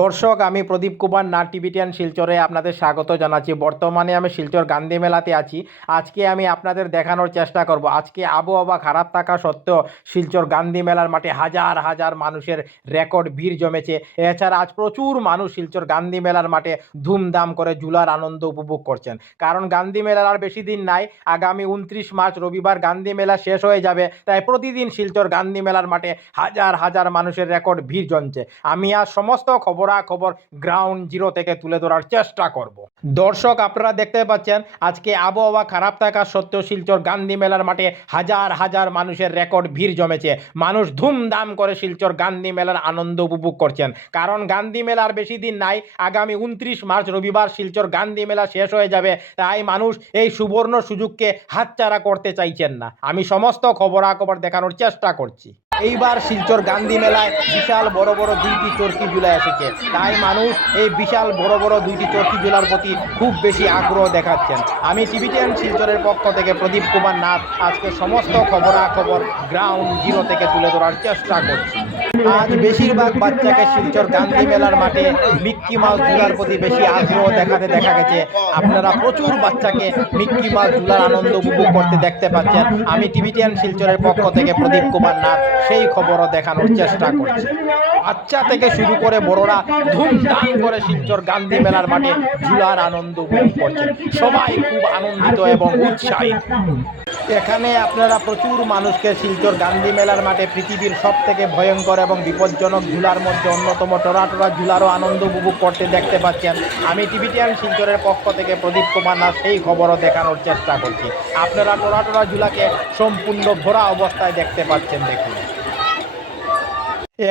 দর্শক, আমি প্রদীপ কুমার নাট টিভিটিয়ান শিলচরে আপনাদের স্বাগত জানাচ্ছি। বর্তমানে আমি শিলচর গান্ধী মেলাতে আছি। আজকে আমি আপনাদের দেখানোর চেষ্টা করব আজকে আবহাওয়া খারাপ থাকা সত্ত্বেও শিলচর গান্ধী মেলার মাঠে হাজার হাজার মানুষের রেকর্ড ভিড় জমেছে। এছাড়া আজ প্রচুর মানুষ শিলচর গান্ধী মেলার মাঠে ধুমধাম করে ঝুলার আনন্দ উপভোগ করছেন। কারণ গান্ধী মেলার আর বেশি দিন নাই, আগামী 29 মার্চ রবিবার গান্ধী মেলা শেষ হয়ে যাবে। তাই প্রতিদিন শিলচর গান্ধী মেলার মাঠে হাজার হাজার মানুষের রেকর্ড ভিড় জমছে। আমি আজ সমস্ত খবর গ্রাউন্ড জিরো থেকে তুলে ধরার চেষ্টা করব। দর্শক, আপনারা দেখতে পাচ্ছেন আজকে আবহাওয়া খারাপ থাকা সত্ত্বেও শিলচর গান্ধী মেলার মাঠে হাজার হাজার মানুষের রেকর্ড ভিড় জমেছে। মানুষ ধুমধাম করে শিলচর গান্ধী মেলার আনন্দ উপভোগ করছেন। কারণ গান্ধী মেলার বেশি দিন নাই, আগামী 29 মার্চ রবিবার শিলচর গান্ধী মেলা শেষ হয়ে যাবে। তাই মানুষ এই সুবর্ণ সুযোগকে হাতছাড়া করতে চাইছেন না। আমি সমস্ত খবরাখবর দেখানোর চেষ্টা করছি। এইবার শিলচর গান্ধী মেলায় বিশাল বড় বড় দুইটি চরকি ঝুলা এসেছে। তাই মানুষ এই বিশাল বড় বড় দুইটি চরকি ঝুলার প্রতি খুব বেশি আগ্রহ দেখাচ্ছেন। আমি টিভিটিয়ান শিলচরের পক্ষ থেকে প্রদীপ কুমার নাথ আজকে সমস্ত খবরাখবর গ্রাউন্ড জিরো থেকে তুলে ধরার চেষ্টা করছি। আজ বেশিরভাগ বাচ্চাকে শিলচর গান্ধী মেলার মাঠে মিক্কি মাউস ঝুলার প্রতি বেশি আগ্রহ দেখাতে দেখা গেছে। আপনারা প্রচুর বাচ্চাকে মিক্কি মাউস ঝুলার আনন্দ উপভোগ করতে দেখতে পাচ্ছেন। আমি টিভিটিয়ান শিলচরের পক্ষ থেকে প্রদীপ কুমার নাথ সেই খবরও দেখানোর চেষ্টা করছি। বাচ্চা থেকে শুরু করে বড়রা ধুমধাম করে শিলচর গান্ধী মেলার মাঠে ঝুলার আনন্দ উপভোগ করছেন। সবাই খুব আনন্দিত এবং উৎসাহিত। এখানে আপনারা প্রচুর মানুষকে শিলচর গান্ধী মেলার মাঠে পৃথিবীর সব থেকে ভয়ঙ্কর এবং বিপজ্জনক ঝুলার মধ্যে অন্যতম টোরা ঝুলারও আনন্দ উপভোগ করতে দেখতে পাচ্ছেন। আমি টিভিটিয়ান শিলচরের পক্ষ থেকে প্রদীপ কুমার নাথ সেই খবরও দেখানোর চেষ্টা করছি। আপনারা টোরা ঝুলাকে সম্পূর্ণ ভরা অবস্থায় দেখতে পাচ্ছেন। দেখুন,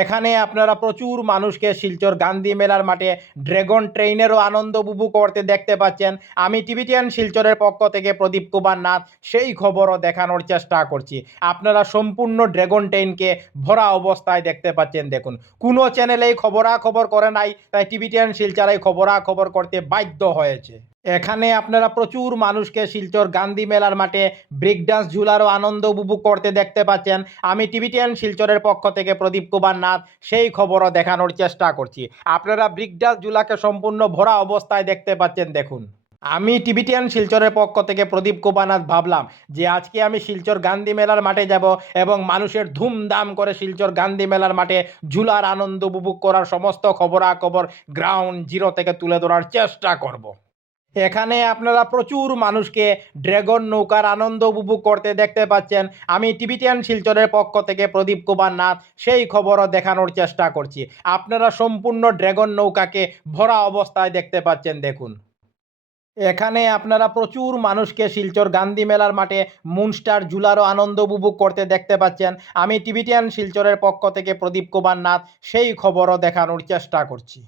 এখানে আপনারা প্রচুর মানুষকে শিলচর গান্ধী মেলার মাঠে ড্রাগন ট্রেইনেরও আনন্দ উপভোগ করতে দেখতে পাচ্ছেন। আমি টিভিটিয়ান শিলচরের পক্ষ থেকে প্রদীপ কুমার নাথ সেই খবরও দেখানোর চেষ্টা করছি। আপনারা সম্পূর্ণ ড্রাগন ট্রেইনকে ভরা অবস্থায় দেখতে পাচ্ছেন। দেখুন, কোনো চ্যানেলেই খবরাখবর করে নাই, তাই টিভিটিয়ান শিলচরে খবরাখবর করতে বাধ্য হয়েছে। এখানে আপনারা প্রচুর মানুষকে শিলচর গান্ধী মেলার মাঠে ব্রেক ডান্স ঝুলারও আনন্দ উপভোগ করতে দেখতে পাচ্ছেন। আমি টিভিটিয়ান শিলচরের পক্ষ থেকে প্রদীপ কুমার নাথ সেই খবরও দেখানোর চেষ্টা করছি। আপনারা ব্রেক ডান্স ঝুলাকে সম্পূর্ণ ভরা অবস্থায় দেখতে পাচ্ছেন। দেখুন, আমি টিভিটিয়ান শিলচরের পক্ষ থেকে প্রদীপ কুমার নাথ ভাবলাম যে আজকে আমি শিলচর গান্ধী মেলার মাঠে যাব এবং মানুষের ধুমধাম করে শিলচর গান্ধী মেলার মাঠে ঝুলার আনন্দ উপভোগ করার সমস্ত খবরাখবর গ্রাউন্ড জিরো থেকে তুলে ধরার চেষ্টা করব। এখানে আপনারা প্রচুর মানুষকে ড্রাগন নৌকার আনন্দ উপভোগ করতে দেখতে পাচ্ছেন। আমি টিভিটিয়ান শিলচরের পক্ষ থেকে প্রদীপ কুমার নাথ সেই খবরও দেখানোর চেষ্টা করছি। আপনারা সম্পূর্ণ ড্রাগন নৌকাকে ভরা অবস্থায় দেখতে পাচ্ছেন। দেখুন, এখানে আপনারা প্রচুর মানুষকে শিলচর গান্ধী মেলার মাঠে মুনস্টার ঝুলারও আনন্দ উপভোগ করতে দেখতে পাচ্ছেন। আমি টিভিটিয়ান শিলচরের পক্ষ থেকে প্রদীপ কুমার নাথ সেই খবরও দেখানোর চেষ্টা করছি।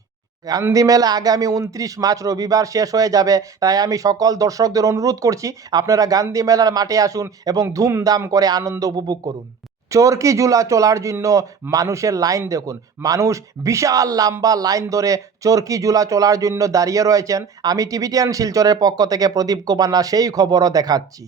গান্ধী মেলা আগামী 29 মার্চ রবিবার শেষ হয়ে যাবে। তাই আমি সকল দর্শকদের অনুরোধ করছি, আপনারা গান্ধী মেলার মাঠে আসুন এবং ধুমধাম করে আনন্দ উপভোগ করুন। চরকি ঝুলা চলার জন্য মানুষের লাইন দেখুন। মানুষ বিশাল লম্বা লাইন ধরে চরকি ঝুলা চলার জন্য দাঁড়িয়ে রয়েছেন। আমি টিভিটিয়ান শিলচরের পক্ষ থেকে প্রদীপ কুমার নাথ সেই খবরও দেখাচ্ছি।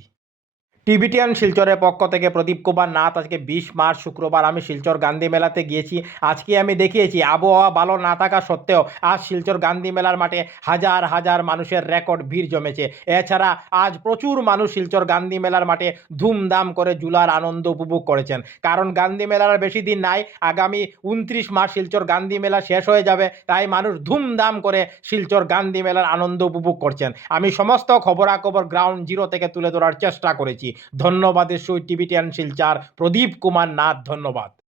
টিভিটিয়ান শিলচরের পক্ষ থেকে প্রদীপ কুমার নাথ আজকে 20 মার্চ শুক্রবার আমি শিলচর গান্ধী মেলাতে গিয়েছি। আজকে আমি দেখিয়েছি আবহাওয়া ভালো না থাকা সত্ত্বেও আজ শিলচর গান্ধী মেলার মাঠে হাজার হাজার মানুষের রেকর্ড ভিড় জমেছে। এছাড়া আজ প্রচুর মানুষ শিলচর গান্ধী মেলার মাঠে ধুমধাম করে ঝুলার আনন্দ উপভোগ করেছেন। কারণ গান্ধী মেলার আর বেশি দিন নাই, আগামী 29 মার্চ শিলচর গান্ধী মেলা শেষ হয়ে যাবে। তাই মানুষ ধুমধাম করে শিলচর গান্ধী মেলার আনন্দ উপভোগ করছেন। আমি সমস্ত খবরাখবর গ্রাউন্ড জিরো থেকে তুলে ধরার চেষ্টা করেছি। ধন্যবাদ। টিভিটিয়ান শিলচর প্রদীপ কুমার নাথ, ধন্যবাদ।